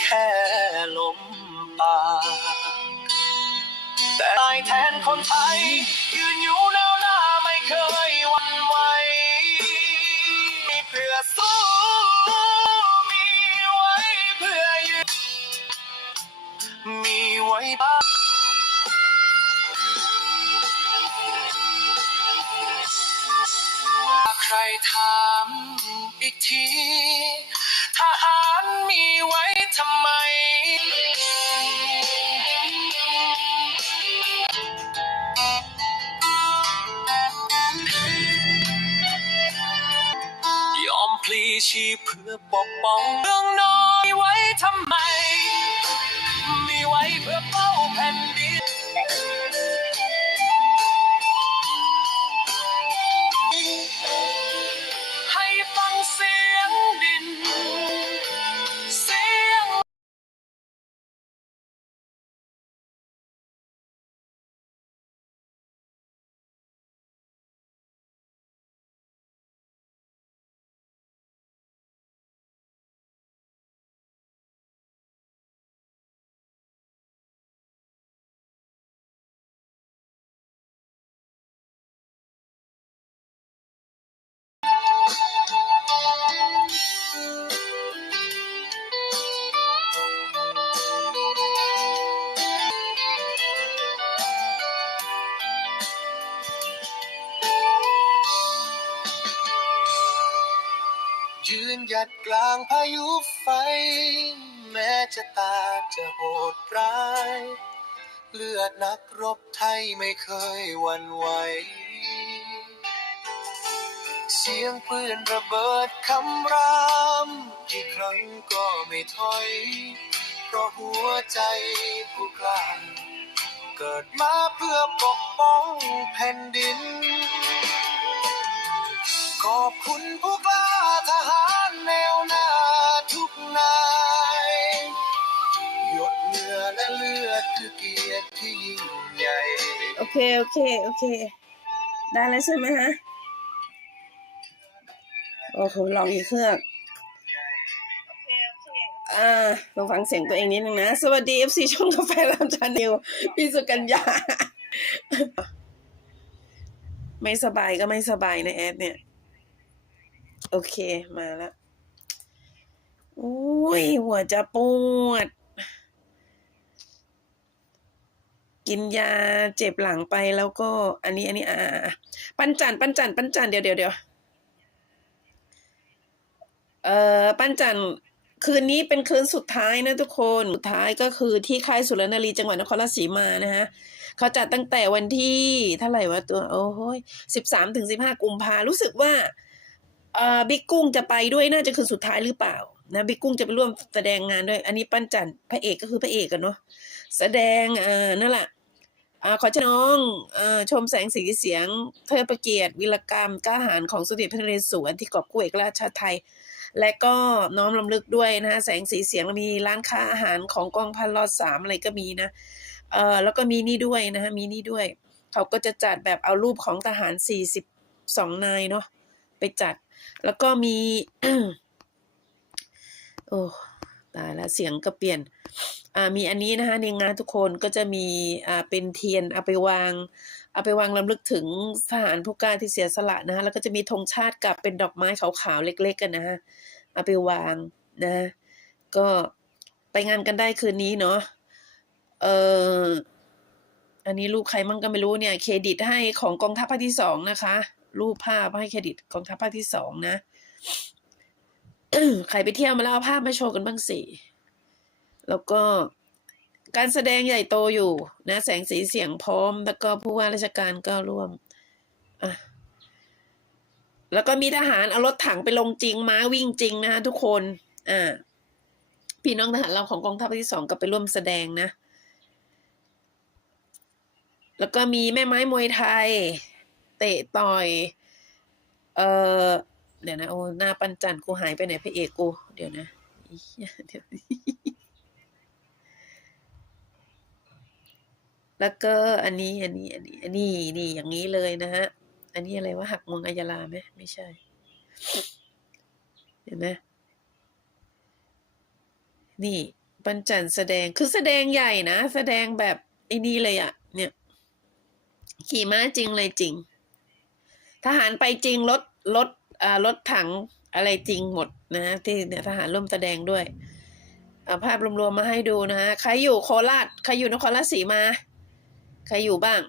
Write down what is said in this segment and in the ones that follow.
แค่ลมปากแต่ตายแทนคนไทย ยืนอยู่แนวหน้าไม่เคยหวั่นไหวเพื่อสู้มีไว้เพื่อยืนมีไว้บ้าง รถามอีกที ทหารมีไว้ทำไม ยอมพลีชีพเพื่อปกป้องเรื่องน้อยไว้ทำไม มีไว้เพื่อ ยืนหยัดกลางพายุไฟ แม้จะตาจะโหดร้าย เลือดนักรบไทยไม่เคยวันไหว เสียงปืนระเบิดคำรามกี่ครั้งก็ไม่ถอย เพราะหัวใจผู้กล้าเกิดมาเพื่อปกป้องแผ่นดิน ขอบคุณผู้กล้า ทหารแนวหน้าทุกนายหยดเหงื่อและเลือดคือเกียรติที่ยิ่งใหญ่โอเค โอเค โอเค ได้แล้วใช่ไหมฮะ โอ้โห ลองอีกเครื่องอ่าลองฟังเสียงตัวเองนิดนึงนะ สวัสดี FC ช่องกาแฟรามชาแนลพี่สุกัญญา ไม่สบายก็ไม่สบายนะแอดเนี่ย โอเคมาแล้วโอ้ย หัวจะปวด กินยาเจ็บหลังไปแล้วก็ อันนี้ อันนี้อ่าอ่าอ่าปั้นจันปั้นจันปั้นจันเดี๋ยวเดี๋ยวเดี๋ยวเอ่อปั้นจันคืนนี้เป็นคืนสุดท้ายนะทุกคนสุดท้ายก็คือที่ค่ายสุรนารีจังหวัดนครราชสีมานะฮะเขาจัดตั้งแต่วันที่เท่าไหร่วะตัว โอ้โหสิบสามถึงสิบห้ากุมภารู้สึกว่าเอ่อ บิ๊กกุ้งจะไปด้วยน่าจะคืนสุดท้ายหรือเปล่านะบิ๊กกุ้งจะไปร่วมแสดงงานด้วย อันนี้ปั้นจันพระเอกก็คือพระเอกกันเนาะแสดงเออนั่นแหละอ่าขอเชิญน้องอ่ชมแสงสีเสียงเทิดพระเกียรติวิรกรรมกล้าหาญของสมเด็จพระนเรศวรที่กอบกู้เอกราชชาติไทย และก็น้อมลำลึกด้วยนะแสงสีเสียงมีร้านค้าอาหารของกองพันรอดสามอะไรก็มีนะเอ่อแล้วก็มีนี่ด้วยนะฮะมีนี่ด้วย เขาก็จะจัดแบบเอารูปของทหารสี่สิบสองนายเนาะไปจัด แล้วก็มี โอ้ตายล้วเสียงก็เปลี่ยน อ่ามีอันนี้นะคะในงานทุกคนก็จะมีอ่าเป็นเทียนเอาไปวาง เอาไปวางลำลึกถึงทหารผู้กล้าที่เสียสละนะคะแล้วก็จะมีธงชาติกับเป็นดอกไม้ขาวๆเล็ก ๆ กันนะฮะเอาไปวางนะก็ไปงานกันได้คืนนี้เนาะเอออันนี้รูปใครมั่งก็ไม่รู้เนี่ย เครดิตให้ของกองทัพภาคที่สองนะคะ รูปภาพให้เครดิตกองทัพภาคที่สองนะใครไปเที่ยวมาแล้วเอาภาพมาโชว์กันบ้างสิ แล้วก็การแสดงใหญ่โตอยู่นะ แสงสีเสียงพร้อม แล้วก็ผู้ว่าราชการก็ร่วมอะแล้วก็มีทหารเอารถถังไปลงจริงม้าวิ่งจริงนะฮะทุกคนอ่าพี่น้องทหารเราของกองทัพภาคที่สองก็ไปร่วมแสดงนะ แล้วก็มีแม่ไม้มวยไทย เตะต่อย เออเดี๋ยวนะโอ้หน้าปันจันกูหายไปไหนพระเอกกู เดี๋ยวนะเดี๋ยวแล้วก็อันนี้อันนี้ อันนี้ อันนี้นี่อย่างนี้เลยนะฮะ อันนี้อะไรว่าหักมวงอัยาลาไหมไม่ใช่ เห็นไหมนี่ปัญจันแสดงคือแสดงใหญ่นะ แสดงแบบไอ้นี่เลยอะเนี่ย ขี่ม้าจริงเลยจริง ทหารไปจริงรถรถอ่ารถถังอะไรจริงหมดนะที่เนี่ยทหารร่วมแสดงด้วยเอาภาพรวมๆมาให้ดูนะฮะใครอยู่โคราชใครอยู่นครราชสีมา ใครอยู่บ้าง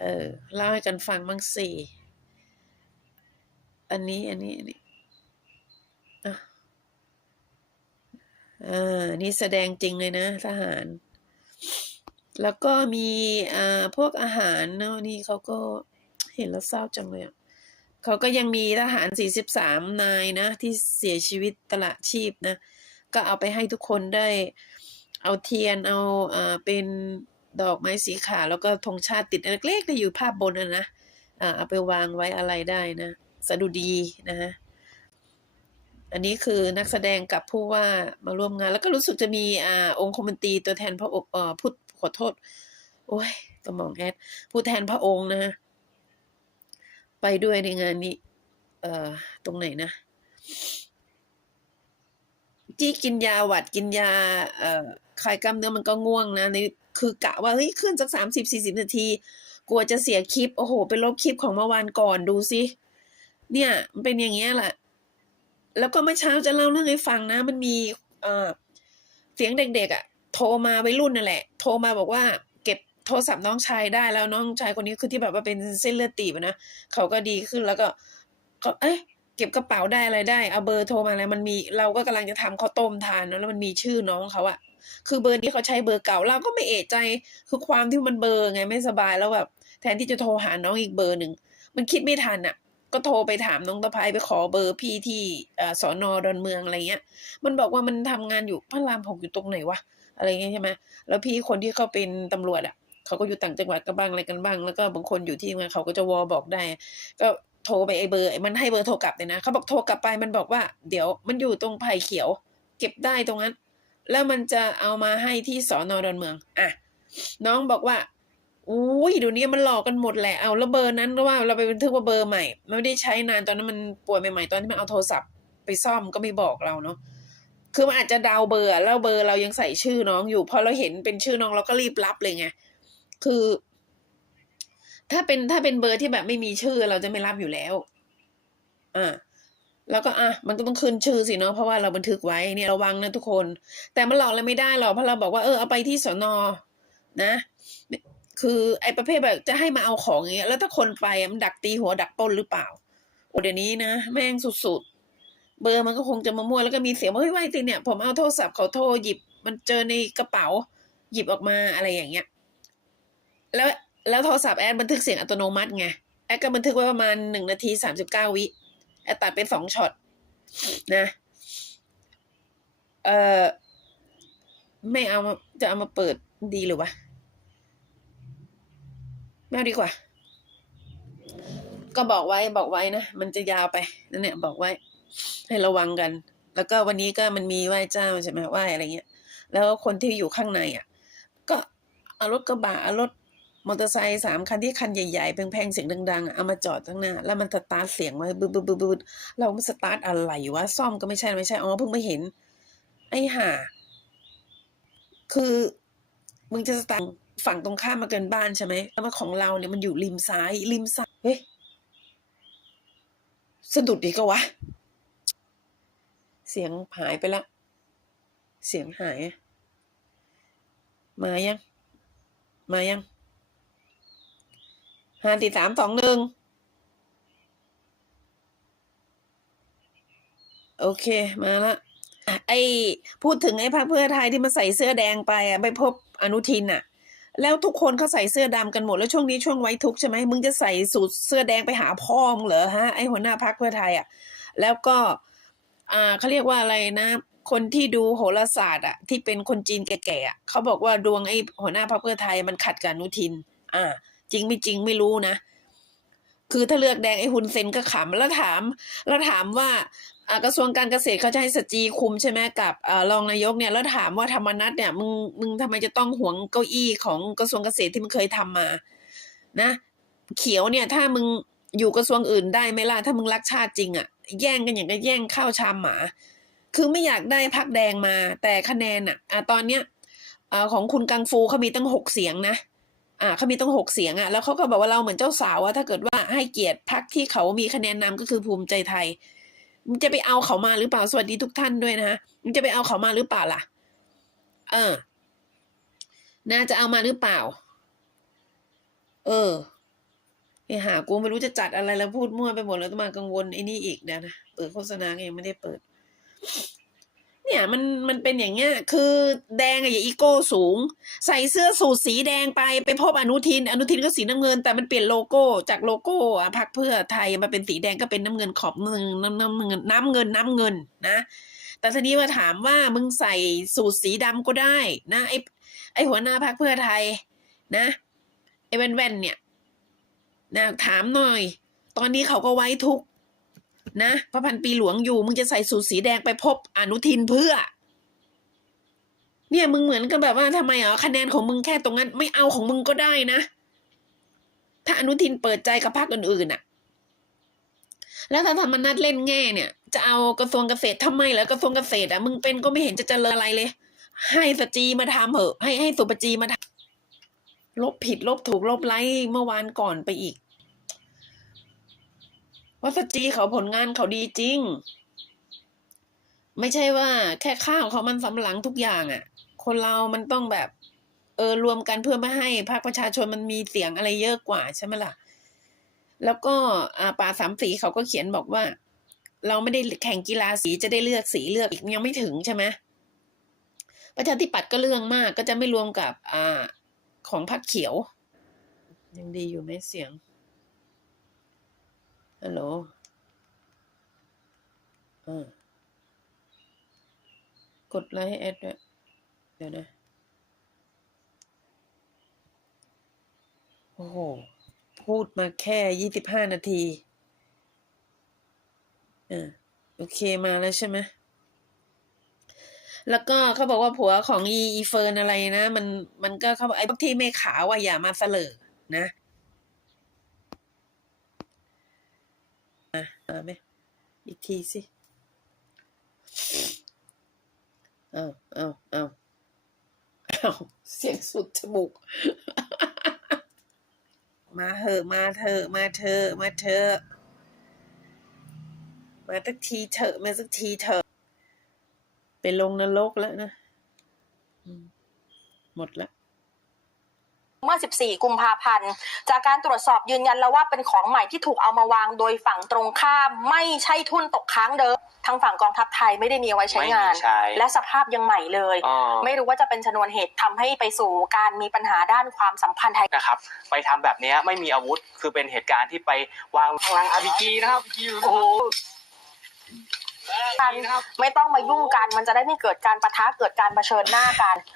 เออเล่าให้กันฟังบ้างสิอันนี้อันนี้อันนี้อะอ่านี่แสดงจริงเลยนะ ทหาร แล้วก็มีอ่าพวกอาหารเนาะนี่เขาก็ เห็นแล้วเศร้าจังเลยอะเขาก็ยังมีทหาร 43 นายนะ ที่เสียชีวิตตละชีพนะ ก็เอาไปให้ทุกคนได้ เอาเทียนเอาอ่าเป็นดอกไม้สีขาวแล้วก็ธงชาติติดอันเล็กๆที่อยู่ภาพบนนะนะอ่าเอาไปวางไว้อะไรได้นะสะดุดีนะฮะอันนี้คือนักแสดงกับผู้ว่ามาร่วมงาน แล้วก็รู้สึกจะมีอ่าองค์คมนตรีตัวแทนพระองค์อ่อพูดขอโทษ โอ้ยสมองแอดผู้แทนพระองค์นะฮะ ไปด้วยในงานนี้ เอ่อ ตรงไหนนะ ที่กินยาหวัดกินยา เอ่อคลายกล้ามเนื้อมันก็ง่วงนะในคือกะว่าเฮ้ยขึ้นสักสามสิบสี่สิบนาที กลัวจะเสียคลิป โอ้โห ไปลบคลิปของเมื่อวานก่อนดูสิเนี่ย มันเป็นอย่างเงี้ยแหละแล้วก็เมื่อเช้าจะเล่าเรื่องให้ฟังนะ มันมี เอ่อ เสียงเด็กๆอะ โทรมาวัยรุ่นนั่นแหละ โทรมาบอกว่า โทรศัพท์น้องชายได้แล้วน้องชายคนนี้คือที่แบบว่าเป็นเส้นเลือดตีบนะเขาก็ดีขึ้นแล้วก็ก็เอ๊ะเก็บกระเป๋าได้อะไรได้เอาเบอร์โทรมาแล้วมันมีเราก็กำลังจะทำข้าวต้มทานแล้วมันมีชื่อน้องเขาอะคือเบอร์นี้เขาใช้เบอร์เก่าเราก็ไม่เอะใจคือความที่มันเบอร์ไงไม่สบายแล้วแบบแทนที่จะโทรหาน้องอีกเบอร์หนึ่งมันคิดไม่ทันอะก็โทรไปถามน้องตะไพไปขอเบอร์พี่ที่สอนอดอนเมืองอะไรเงี้ย มันบอกว่ามันทำงานอยู่พระรามหกอยู่ตรงไหนวะอะไรเงี้ยใช่ไหมแล้วพี่คนที่เขาเป็นตำรวจอะ เขาก็อยู่ต่างจังหวัดกันบ้างอะไรกันบ้าง แล้วก็บางคนอยู่ที่เมืองเขาก็จะวอบอกได้ ก็โทรไปไอ้เบอร์ มันให้เบอร์โทรกลับเลยนะเขาบอกโทรกลับไปมันบอกว่า เดี๋ยวมันอยู่ตรงไผ่เขียว เก็บได้ตรงนั้น แล้วมันจะเอามาให้ที่สอนอดอนเมืองอะน้องบอกว่าอุ้ยเดี๋ยวนี้มันหลอกกันหมดแหละเอาแล้วเบอร์นั้นว่าเราไปบันทึกว่าเบอร์ใหม่ไม่ได้ใช้นานตอนนั้นมันป่วยใหม่ๆตอนที่มันเอาโทรศัพท์ไปซ่อมก็ไม่บอกเราเนาะคือมันอาจจะดาวเบอร์แล้วเบอร์เรายังใส่ชื่อน้องอยู่พอเราเห็นเป็นชื่อน้องเราก็รีบรับเลยไง คือ ถ้าเป็นถ้าเป็นเบอร์ที่แบบไม่มีชื่อเราจะไม่รับอยู่แล้ว อ่าแล้วก็อะมันก็ต้องขึ้นชื่อสิเนาะเพราะว่าเราบันทึกไว้เนี่ยระวังนะทุกคน แต่มันหลอกเราไม่ได้หรอกเพราะเราบอกว่าเออเอาไปที่สนนะ คือไอ้ประเภทแบบจะให้มาเอาของอย่างเงี้ยแล้วถ้าคนไปมันดักตีหัวดักปล้นหรือเปล่าโอ้เดี๋ยวนี้นะแม่งสุดๆ เบอร์มันก็คงจะมามั่วแล้วก็มีเสียงว่าเฮ้ยไว้สิเนี่ยผมเอาโทรศัพท์เขาโทรหยิบ มันเจอในกระเป๋า หยิบออกมาอะไรอย่างเงี้ย แล้วแล้วโทรศัพท์แอดบันทึกเสียงอัตโนมัติไงแอดก็บันทึกไว้ประมาณหนึ่งนาทีสามสิบเก้าวิแอดตัดเป็นสองช็อตนะเออไม่เอามาจะเอามาเปิดดีหรือวะไม่เอาดีกว่า ก็บอกไว้บอกไว้นะ มันจะยาวไปนั่นเนี่ยบอกไว้ ให้ระวังกัน แล้วก็วันนี้ก็มันมีไหว้เจ้าใช่ไหมไหว้อะไรเงี้ย แล้วคนที่อยู่ข้างในอะ ก็เอารถกระบะเอารถ มอเตอร์ไซค์สามคันที่คันใหญ่ๆแพงๆเสียงดังๆเอามาจอดข้งหน้า แล้วมันสตาร์ทเสียงไว้บึ๊บบึ๊บบึ๊บเรามันสตาร์ทอะไรวะซ่อมก็ไม่ใช่ไม่ใช่อ๋อเพิ่งมาเห็น ไอ้ห่าคือมึงจะสตาร์ทฝั่งตรงข้ามมาเกินบ้านใช่ไหมแล้วมาของเราเนี่ยมันอยู่ริมซ้ายริมซ้ายเฮ้ยสะดุดดีก็วะ เสียงหายไปละ เสียงหาย มายัง มายัง ห้าสี่สามสองหนึ่งโอเคมาละไอพูดถึงไอ้พรรคเพื่อไทยที่มาใส่เสื้อแดงไปอะไปพบอนุทินอะแล้วทุกคนเขาใส่เสื้อดำกันหมดแล้วช่วงนี้ช่วงไว้ทุกใช่ไหมมึงจะใส่สูทเสื้อแดงไปหาพ่อมึงเหรอฮะไอหัวหน้าพรรคเพื่อไทยอะแล้วก็อ่าเขาเรียกว่าอะไรนะ คนที่ดูโหราศาสตร์อะที่เป็นคนจีนแก่ๆอะเขาบอกว่าดวงไอ้หัวหน้าพรรคเพื่อไทยมันขัดกับอนุทิน อ่า จริงไม่จริงไม่รู้นะ คือถ้าเลือกแดงไอ้ฮุนเซนก็ขำแล้วถาม แล้วถามว่ากระทรวงการเกษตรเขาจะให้สจีคุมใช่ไหมกับรองนายกเนี่ยแล้วถามว่าธรรมนัตเนี่ยมึงมึงทำไมจะต้องหวงเก้าอี้ของกระทรวงเกษตรที่มึงเคยทำมา นะ เขียวเนี่ย ถ้ามึงอยู่กระทรวงอื่นได้ไหมล่ะถ้ามึงรักชาติจริงอะ่ะ แย่งกันอย่างก็แย่งข้าวชามหมา คือไม่อยากได้พักแดงมา แต่คะแนนอะอะตอนเนี้ยอของคุณกังฟูเขามีตั้งหกเสียงนะ อ่าเขามีตั้งหกเสียงอะแล้วเขาก็บอกว่าเราเหมือนเจ้าสาวว่าถ้าเกิดว่าให้เกียรติพักที่เขามีคะแนนนำก็คือภูมิใจไทยมึงจะไปเอาเขามาหรือเปล่าสวัสดีทุกท่านด้วยนะฮะมึงจะไปเอาเขามาหรือเปล่าล่ะ เออ น่าจะเอามาหรือเปล่า เออไอหากูไม่รู้จะจัดอะไรแล้วพูดมั่วไปหมดแล้วต้องมากังวลไอ้นี่อีกเดี๋ยวนะเปิดโฆษณาก็ยังไม่ได้เปิด เนี่ยมันมันเป็นอย่างเงี้ยคือแดงอะอย่าอีโก้สูง ใส่เสื้อสูทสีแดงไปไปพบอนุทิน อนุทินก็สีน้ำเงิน แต่มันเปลี่ยนโลโก้จากโลโก้อะพรรคเพื่อไทยมาเป็นสีแดงก็เป็นน้ำเงินขอบน้ำน้ำน้ำเงินน้ำเงินน้ำเงินนะ แต่ทีนี้มาถามว่ามึงใส่สูทสีดำก็ได้นะไอไอหัวหน้าพรรคเพื่อไทยนะไอแว่นๆเนี่ยนะถามหน่อย ตอนนี้เขาก็ไว้ทุก นะพระพันปีหลวงอยู่มึงจะใส่สูทสีแดงไปพบอนุทินเพื่อ เนี่ยมึงเหมือนกับแบบว่าทำไมอะคะแนนของมึงแค่ตรงนั้น ไม่เอาของมึงก็ได้นะ ถ้าอนุทินเปิดใจกับพรรคอื่นๆน่ะ แล้วถ้าธรรมนัตเล่นแง่เนี่ย จะเอากระทรวงเกษตรทำไมเหรอกระทรวงเกษตรอะมึงเป็นก็ไม่เห็นจะเจริญอะไรเลย ให้สจีมาทำเหอะ ให้ให้สุปจีมาทำลบผิดลบถูกลบไล่เมื่อวานก่อนไปอีก เพราสจีเขาผลงานเขาดีจริง ไม่ใช่ว่า แค่ข้าวเขามันสำหลังทุกอย่างอะ่ะ คนเรามันต้องแบบ เออรวมกันเพื่อไม่ให้ภาคประชาชนมันมีเสียงอะไรเยอะกว่าใช่ไหมล่ะ แล้วก็อ่าป่าสามสีเขาก็เขียนบอกว่า เราไม่ได้แข่งกีฬาสีจะได้เลือกสีเลือกอีกยังไม่ถึงใช่ไหมประชาธิปัตย์ก็เรื่องมากก็จะไม่รวมกับ อ่า ของพรรคเขียว ยังดีอยู่ไหมเสียง ฮัลโหลอ่ากดไลค์ให้แอดด้วยเดี๋ยวนะ โอ้โห พูดมาแค่ยี่สิบห้านาทีอ่าโอเคมาแล้วใช่ไหมแล้วก็เขาบอกว่าผัวของอีอีเฟิร์นอะไรนะ มันมันก็เขาบอกไอ้พวกที่ไม่ขาวอะอย่ามาเสลอนะอะมา ไหม อีกทีสิเอาเอาเอาเอาเสียงสุดจมูก มาเถอะมาเถอะมาเถอะมาเถอะมาสักทีเถอะมาสักทีเถอะ ไปลงนรกแล้วนะหมดละ เมื่อ 14 กุมภาพันธ์ จากการตรวจสอบยืนยันแล้วว่าเป็นของใหม่ที่ถูกเอามาวางโดยฝั่งตรงข้าม ไม่ใช่ทุนตกค้างเดิมทางฝั่งกองทัพไทยไม่ได้มีเอาไว้ใช้งานไม่มีใช้และสภาพยังใหม่เลยอ๋อไม่รู้ว่าจะเป็นชนวนเหตุทำให้ไปสู่การมีปัญหาด้านความสัมพันธ์ไทยนะครับไปทำแบบเนี้ยไม่มีอาวุธคือเป็นเหตุการณ์ที่ไปวางพลังอาร์พีจีนะครับโอ้โหกันไม่ต้องมายุ่งกันมันจะได้ไม่เกิดการประทะเกิดการเผชิญหน้ากัน